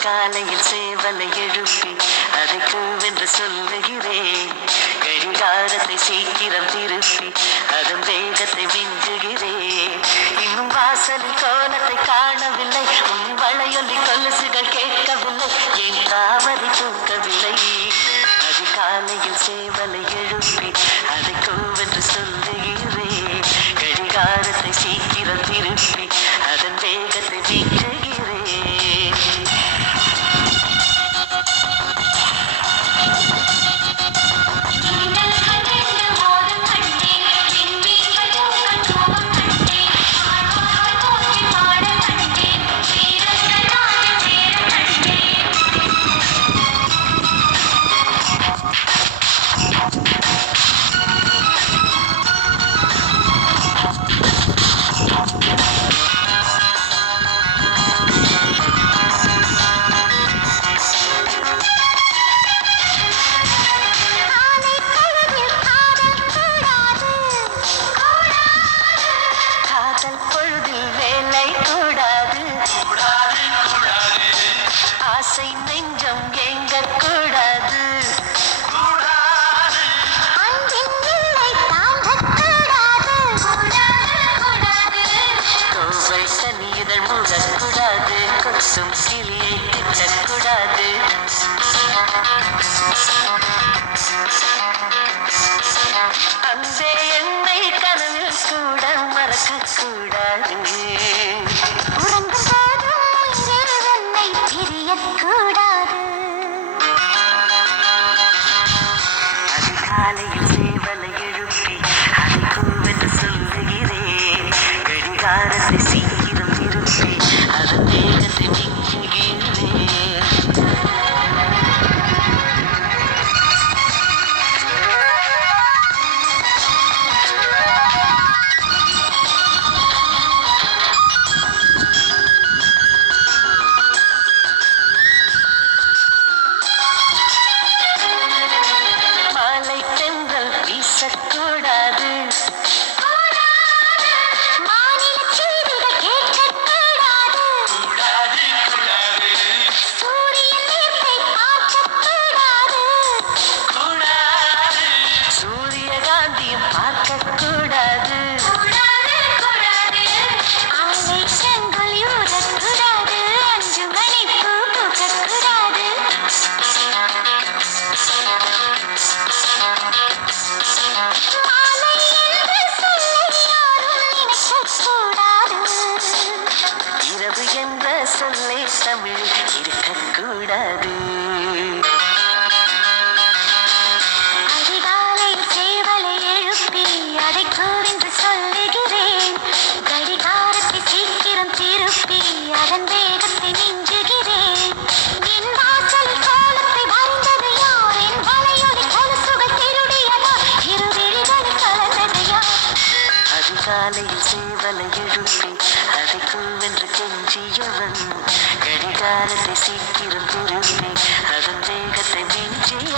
அதிகாலையில் சேவலை எழுப்பி அதை கூவென்று சொல்லுகிறேன். கடிகாரத்தை சீக்கிரம் திருப்பி அதன் வேகத்தை விஞ்சுகிறேன். இன்னும் வாசலில் கோலத்தை காணவில்லை, உன் வளையொலி கொலுசுகள் கேட்கவில்லை, என் காவலை தூக்கவில்லை. அதிகாலையில் சேவலை எழுப்பி அதை கூவென்று சொல்லுகிறேன். கடிகாரத்தை சீக்கிரம் திருப்பி அதன் வேகத்தை விஞ்சுகிறேன். ஆசை நெஞ்சம் எங்க கூடாது, கோவை கனிதழ் மூடக்கூடாது, கொசும் கிளியை திட்டக்கூடாது. அன்பே என்னை கனவில் கூட மறக்கக்கூடாது. அதிகாலையில் சேவலை எழுப்பி அதை கூவென்று சொல்லுகிறேன். கடிகாரத்தை சீக்கிரம் திருப்பி அதன் வேகத்தை விஞ்சுகிறேன். வீசக்கூடாது, சூரியகாந்தியும் பார்க்கக்கூடாது, இரவு என்ற சொல்லே தமிழ் இருக்கக்கூடாது. அதிகாலை சேவலை எழுப்பி அதை கூவென்று சொல்லுகிறேன். கடிகாரத்தை சீக்கிரம் திருப்பி அதன் வேகத்தை மிஞ்சுகிறேன். என் வாசல் கோலத்தை வரைந்தது யார்? என் வளையொலி கொலுசுகள் திருடியதா? இரு விழிகளில் கலந்தது யார்? அதிகாலையில் சேவலை எழுப்பி அதை கூவென்று கெஞ்சியவன், கடிகாரத்தை சீக்கிரம் திருப்பி அதன் வேகத்தை மிஞ்சிய